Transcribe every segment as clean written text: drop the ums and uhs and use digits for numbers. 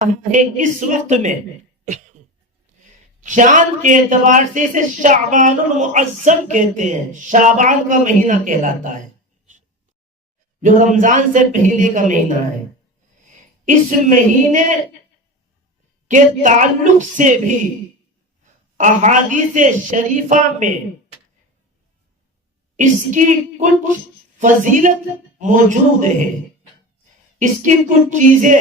ہے اس وقت میں چاند کے اعتبار سے اسے شعبان المعظم کہتے ہیں. شعبان کا مہینہ کہلاتا ہے جو رمضان سے پہلے کا مہینہ ہے. اس مہینے کے تعلق سے بھی احادیث شریفہ میں اس کی کچھ فضیلت موجود ہے. اس کی کچھ چیزیں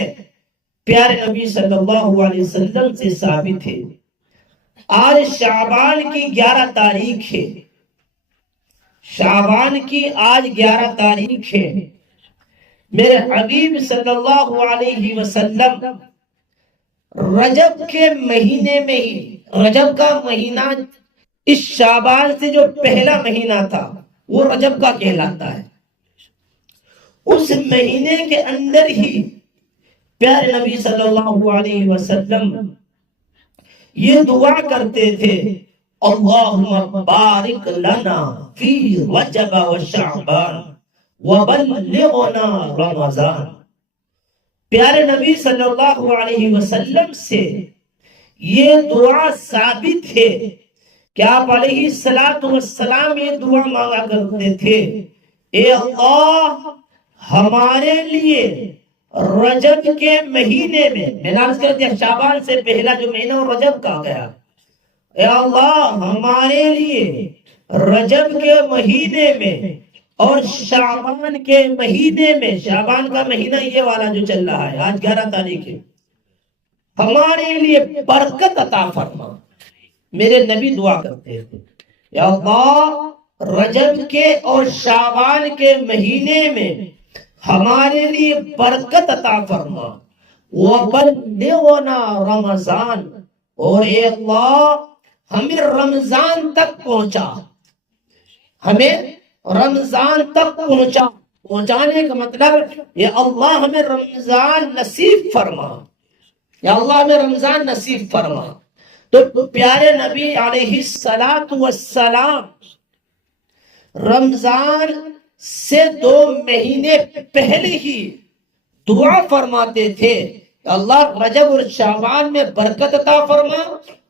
پیارے نبی صلی اللہ علیہ وسلم سے ثابت ہے. آج شعبان کی 11 تاریخ ہے. شعبان کی آج 11 تاریخ ہے. میرے حبیب صلی اللہ علیہ وسلم رجب کے مہینے میں ہی، رجب کا مہینہ اس شعبان سے جو پہلا مہینہ تھا وہ رجب کا کہلاتا ہے. اس مہینے کے اندر ہی پیارے نبی صلی اللہ علیہ وسلم یہ دعا کرتے تھے، اللہم بارک لنا فی رجب و شعبان وبلغنا رمضان. پیارے نبی صلی اللہ علیہ وسلم سے یہ دعا ثابت ہے کہ آپ علیہ السلام یہ دعا مانگا کرتے تھے، اے اللہ ہمارے لیے رجب کے مہینے میں نے عرض کر دیا شعبان سے پہلا جو مہینہ وہ رجب کا گیا، اے اللہ ہمارے لیے رجب کے مہینے میں اور شعبان کے مہینے میں، شعبان کا مہینہ یہ والا جو چل رہا ہے آج 11 تاریخ ہے، ہمارے لیے برکت عطا فرما. میرے نبی دعا کرتے تھے، یا اللہ رجب کے اور شعبان کے مہینے میں ہمارے لیے برکت عطا فرما، وبلغنا رمضان، اور اے اللہ ہمیں رمضان تک پہنچا، ہمیں رمضان تک پہنچا. پہنچانے کا مطلب یا اللہ ہمیں رمضان نصیب فرما، یا اللہ ہمیں رمضان نصیب فرما. تو پیارے نبی علیہ السلام رمضان سے 2 مہینے پہلے ہی دعا فرماتے تھے، اللہ رجب اور شعبان میں برکت عطا فرما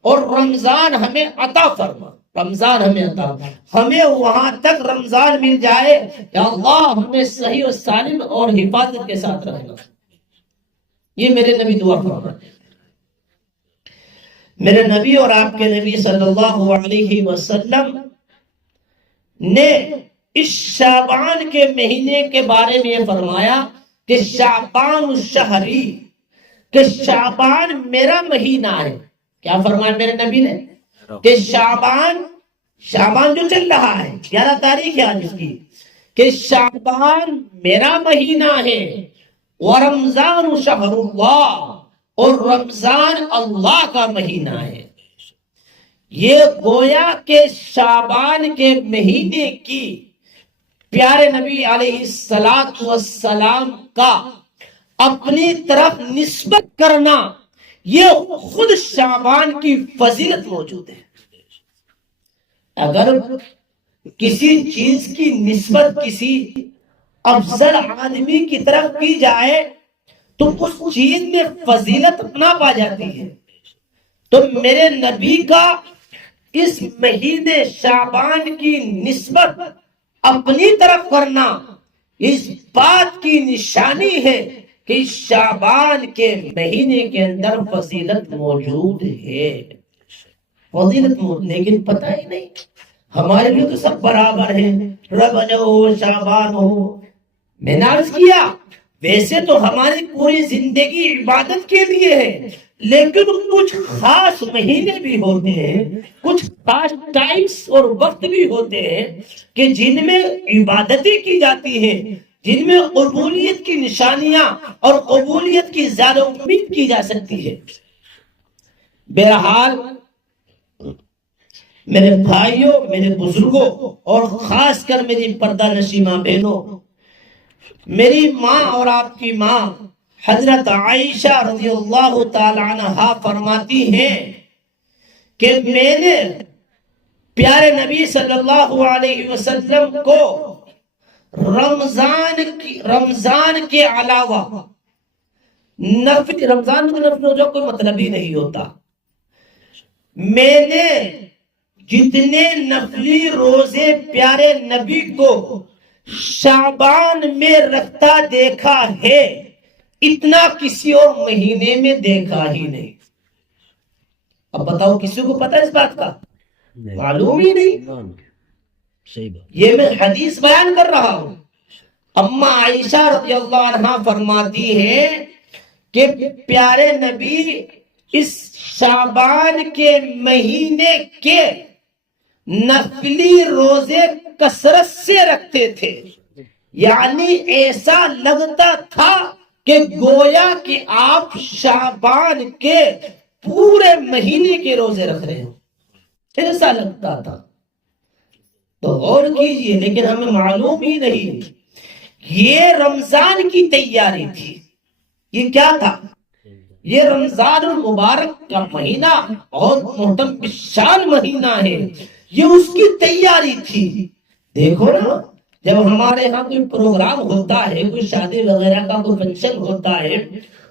اور رمضان ہمیں عطا فرما. رمضان ہمیں عطا، ہمیں وہاں تک رمضان مل جائے، یا اللہ ہمیں صحیح و سالم اور حفاظت کے ساتھ رہنا. یہ میرے نبی دعا فرماتے ہیں. میرے نبی اور آپ کے نبی صلی اللہ علیہ وسلم نے اس شعبان کے مہینے کے بارے میں یہ فرمایا کہ شعبان الشہری، کہ شعبان میرا مہینہ ہے. کیا فرمایا میرے نبی نے؟ کہ شعبان جو چل رہا ہے 11 تاریخ ہے آج اس کی، کہ شعبان میرا مہینہ ہے، ورمضان شہر اللہ، اور رمضان اللہ کا مہینہ ہے. یہ گویا کہ شعبان کے مہینے کی پیارے نبی علیہ السلام کا اپنی طرف نسبت کرنا، یہ خود شعبان کی فضیلت موجود ہے. اگر کسی چیز کی نسبت کسی افضل آدمی کی طرف کی جائے تو اس چیز میں فضیلت اپنا پا جاتی ہے. تو میرے نبی کا اس مہینے شعبان کی نسبت اپنی طرف کرنا اس بات کی نشانی ہے کہ شعبان کے مہینے کے اندر فضیلت موجود ہے. فضیلت موجود، لیکن پتہ ہی نہیں. ہمارے لیے تو سب برابر ہیں، رجب ہو شعبان ہو. میں نے عرض کیا ویسے تو ہماری پوری زندگی عبادت کے لیے ہے، لیکن کچھ خاص مہینے بھی ہوتے ہیں، کچھ خاص ٹائمز اور وقت بھی ہوتے ہیں کہ جن میں عبادتیں کی جاتی ہیں، جن میں قبولیت کی نشانیاں اور قبولیت کی زیادہ امید کی جا سکتی ہے. بہرحال میرے بھائیوں، میرے بزرگوں، اور خاص کر میری پردہ نشی ماں بہنوں، میری ماں اور آپ کی ماں حضرت عائشہ رضی اللہ تعالی عنہا فرماتی ہیں کہ میں نے پیارے نبی صلی اللہ علیہ وسلم کو رمضان کے علاوہ نفل رمضان میں نفل روزہ کوئی مطلب ہی نہیں ہوتا. میں نے جتنے نفلی روزے پیارے نبی کو شعبان میں رکھتا دیکھا ہے اتنا کسی اور مہینے میں دیکھا ہی نہیں. اب بتاؤ کسی کو پتہ ہے اس بات کا؟ معلوم ہی نہیں. یہ میں حدیث بیان کر رہا ہوں. اما عائشہ رضی اللہ عنہ فرماتی ہے کہ پیارے نبی اس شعبان کے مہینے کے نفلی روزے کثرت سے رکھتے تھے. یعنی ایسا لگتا تھا کہ گویا کہ آپ شعبان کے پورے مہینے کے روزے رکھ رہے ہیں. ایسا لگتا تھا. تو غور کیجئے، لیکن ہمیں معلوم ہی نہیں. یہ رمضان کی تیاری تھی. یہ کیا تھا؟ یہ رمضان المبارک کا مہینہ بہت محترم شان مہینہ ہے. یہ اس کی تیاری تھی. دیکھو نا، جب ہمارے ہاں کوئی پروگرام ہوتا ہے، کوئی شادی وغیرہ کا کوئی فنکشن ہوتا ہے،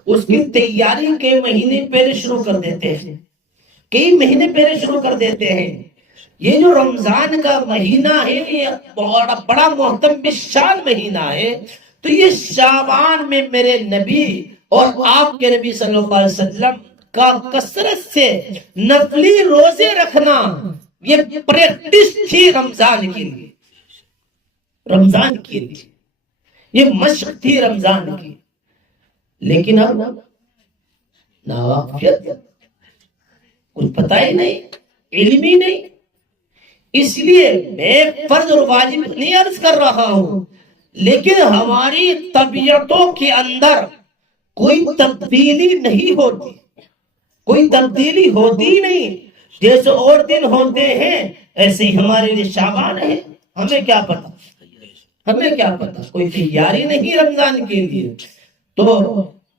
اس کی تیاری کئی مہینے پہلے شروع کر دیتے ہیں. کئی مہینے پہلے شروع کر دیتے ہیں. یہ جو رمضان کا مہینہ ہے یہ بڑا محترم شان مہینہ ہے. تو یہ شعبان میں میرے نبی اور آپ کے نبی صلی اللہ علیہ وسلم کا کثرت سے نفلی روزے رکھنا یہ پریکٹس تھی رمضان کے لیے. رمضان کے لیے یہ مشق تھی رمضان کی. لیکن اب ناواقفیت، کچھ پتہ ہی نہیں، علم ہی نہیں. اس لیے میں فرض اور واجب نہیں عرض کر رہا ہوں، لیکن ہماری طبیعتوں کے اندر کوئی تبدیلی نہیں ہوتی. کوئی تبدیلی ہوتی نہیں. جیسے اور دن ہوتے ہیں ایسے ہی ہمارے لیے شعبان ہے. ہمیں کیا پتا، ہمیں کیا پتا، کوئی تیاری نہیں رمضان کے لیے. تو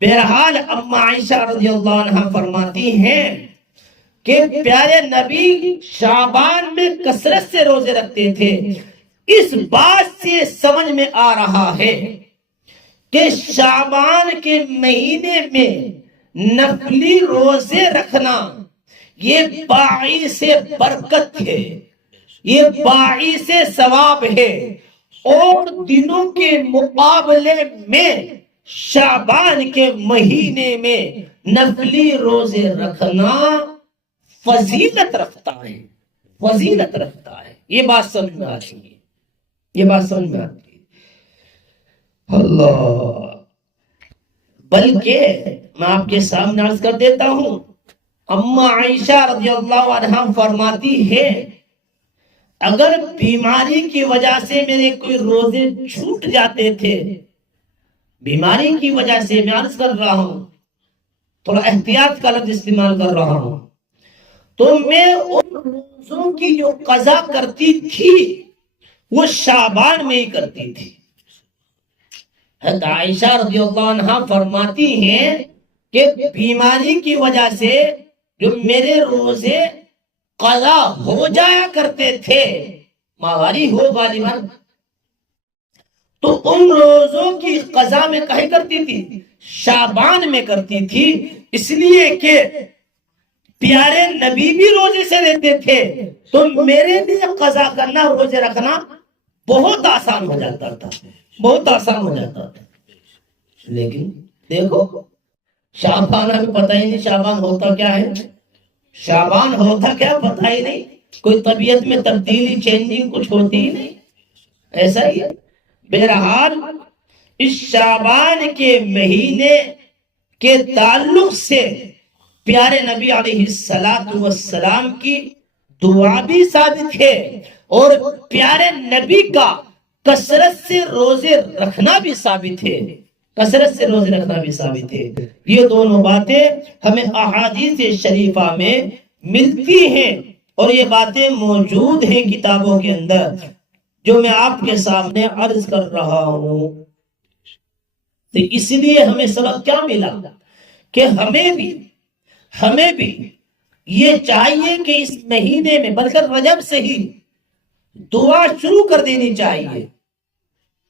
بہرحال اما عائشہ رضی اللہ عنہ فرماتی ہیں کہ پیارے نبی شعبان میں کثرت سے روزے رکھتے تھے. اس بات سے سمجھ میں آ رہا ہے کہ شعبان کے مہینے میں نفلی روزے رکھنا یہ باعث برکت ہے، یہ باعث ثواب ہے. اور دنوں کے مقابلے میں شعبان کے مہینے میں نفلی روزے رکھنا فضیلت رکھتا ہے، فضیلت رکھتا ہے. یہ بات سمجھ میں آتی ہے، یہ بات سمجھ میں آتی ہے. اللہ، بلکہ میں آپ کے سامنے عرض کر دیتا ہوں، اما عائشہ رضی اللہ عنہ فرماتی ہے اگر بیماری کی وجہ سے میرے کوئی روزے چھوٹ جاتے تھے، بیماری کی وجہ سے، میں عرض کر رہا ہوں، تھوڑا احتیاط کا لفظ استعمال کر رہا ہوں، تو میں ان روزوں کی جو قضا کرتی تھی وہ شعبان میں ہی کرتی تھی. حضرت عائشہ رضی اللہ عنہ فرماتی ہیں کہ بیماری کی وجہ سے جو میرے روزے قضا ہو جایا کرتے تھے، ماہواری ہو غالباً، تو ان روزوں کی قضا میں کہیں کرتی تھی؟ شعبان میں کرتی تھی. اس لیے کہ پیارے نبی بھی روزے سے رہتے تھے تو میرے لیے قضا کرنا، روزے رکھنا بہت آسان ہو جاتا تھا، بہت آسان ہو جاتا تھا. لیکن دیکھو شعبان ہمیں پتہ ہی نہیں شعبان ہوتا کیا ہے، شعبان ہوتا کیا پتہ ہی نہیں. کوئی طبیعت میں تبدیلی، چینجنگ کچھ ہوتی ہی نہیں. ایسا ہی ہے. بہرحال اس شعبان کے مہینے کے تعلق سے پیارے نبی علیہ السلام کی دعا بھی ثابت ہے اور پیارے نبی کا کثرت سے روزے رکھنا بھی ثابت ہے، کثرت سے روزے رکھنا بھی ثابت ہے. یہ دونوں باتیں ہمیں احادیث شریفہ میں ملتی ہیں اور یہ باتیں موجود ہیں کتابوں کے اندر جو میں آپ کے سامنے عرض کر رہا ہوں. تو اس لیے ہمیں سبق کیا ملا کہ ہمیں بھی یہ چاہیے کہ اس مہینے میں بلکہ رجب سے ہی دعا شروع کر دینی چاہیے.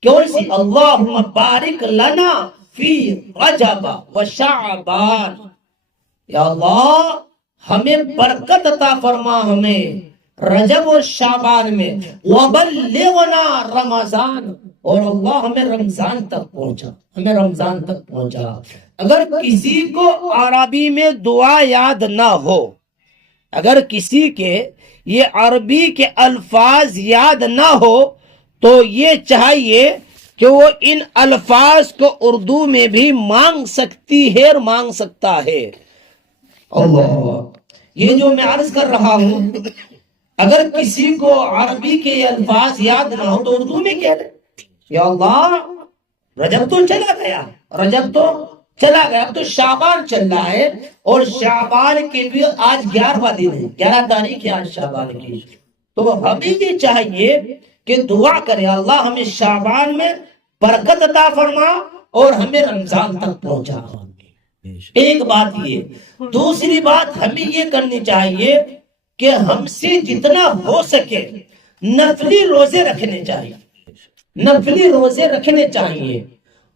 کیوں سی؟ اللہم بارک لنا فی رجب و شعبان، یا اللہ ہمیں برکت عطا فرما ہمیں رجب و شعبان میں، وبلغنا رمضان، اور اللہ ہمیں رمضان تک پہنچا، ہمیں رمضان تک پہنچا۔ اگر کسی کو عربی میں دعا یاد نہ ہو، اگر کسی کے یہ عربی کے الفاظ یاد نہ ہو تو یہ چاہیے کہ وہ ان الفاظ کو اردو میں بھی مانگ سکتی ہے اور مانگ سکتا ہے۔ اللہ، یہ جو میں عرض کر رہا ہوں، اگر کسی کو عربی کے الفاظ یاد نہ ہو تو اردو میں کہہ لے، یا اللہ رجب تو چلا گیا، رجب تو چلا گیا، اب تو شعبان چل رہا ہے، اور شعبان کے بھی آج 11واں دن ہے، 11 تاریخ ہے آج شعبان کی، تو ہمیں یہ چاہیے کہ دعا کرے اللہ ہمیں شعبان میں برکت عطا فرما اور ہمیں رمضان تک پہنچا۔ ایک بات یہ، دوسری بات ہمیں یہ کرنی چاہیے کہ ہم سے جتنا ہو سکے نفلی روزے رکھنے چاہیے، نفلی روزے رکھنے چاہیے،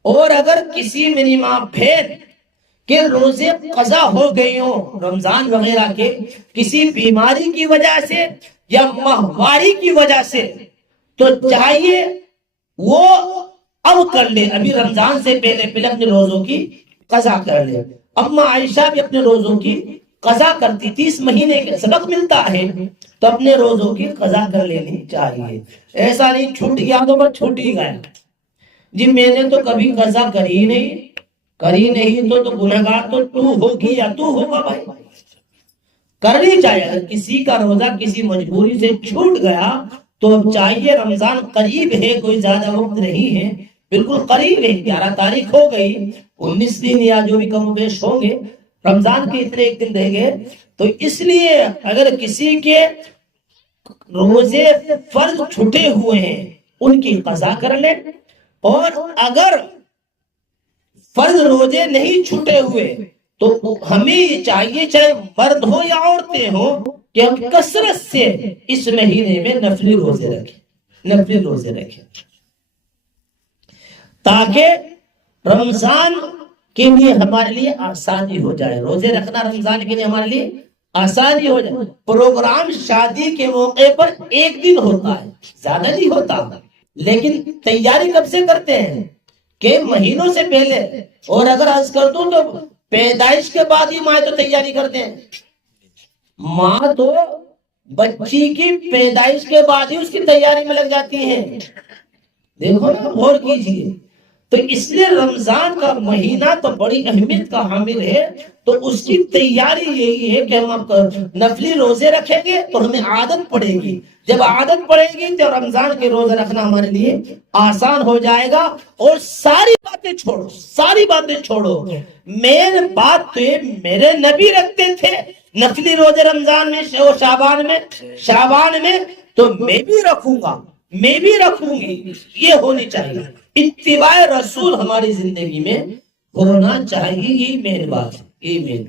اور اگر کسی میری ماں بہن کے روزے قضا ہو گئی ہوں رمضان وغیرہ کے کسی بیماری کی وجہ سے یا ماہواری کی وجہ سے، تو چاہیے وہ اب کر لے، ابھی رمضان سے پہلے اپنے روزوں کی قضا کر لے۔ اما عائشہ بھی اپنے روزوں کی قضا کرتی تھی، اس مہینے کے سبق ملتا ہے تو اپنے روزوں کی قضا کر لینی چاہیے، ایسا نہیں چھوٹ گیا تو بس چھوٹ ہی گیا، جی میں نے تو کبھی قضا کری نہیں تو گنہگار تو تو ہوگی یا تو ہوگا، بھائی کرنی چاہیے۔ اگر کسی کا روزہ کسی مجبوری سے چھوٹ گیا تو اب چاہیے، رمضان قریب ہے، کوئی زیادہ وقت نہیں ہے، بالکل قریب ہے، 11 تاریخ ہو گئی، 19 دن یا جو بھی کم و بیش ہوں گے، رمضان کے اتنے ایک دن رہ گئے، تو اس لیے اگر کسی کے روزے فرض چھٹے ہوئے ہیں ان کی قضا کر لیں، اور اگر فرض روزے نہیں چھٹے ہوئے تو ہمیں یہ چاہیے، چاہے مرد ہو یا عورتیں ہو، کہ ہم کثرت سے اس مہینے میں نفلی روزے رکھیں تاکہ رمضان کے لیے ہمارے لیے آسانی ہو جائے، روزے رکھنا رمضان کے لیے ہمارے لیے آسانی ہو جائے۔ پروگرام شادی کے موقع پر ایک دن ہوتا ہے، زیادہ نہیں ہوتا، لیکن تیاری کب سے کرتے ہیں کہ مہینوں سے پہلے، اور اگر عرض کر دوں تو پیدائش کے بعد ہی ماں تو تیاری کرتے ہیں، ماں تو بچی کی پیدائش کے بعد ہی اس کی تیاری میں لگ جاتی ہیں، دیکھو نا، غور کیجیے۔ تو اس لیے رمضان کا مہینہ تو بڑی اہمیت کا حامل ہے، تو اس کی تیاری یہی ہے کہ ہم نفلی روزے رکھیں گے تو ہمیں عادت پڑے گی، جب عادت پڑے گی تو رمضان کے روزے رکھنا ہمارے لیے آسان ہو جائے گا۔ اور ساری باتیں چھوڑو، مین بات تو یہ، میرے نبی رکھتے تھے نفلی روزے رمضان میں، شعبان میں، تو میں بھی رکھوں گی، یہ ہونی چاہیے، اتباع رسول ہماری زندگی میں ہونا چاہیے، یہ میری بات ہے، یہ میری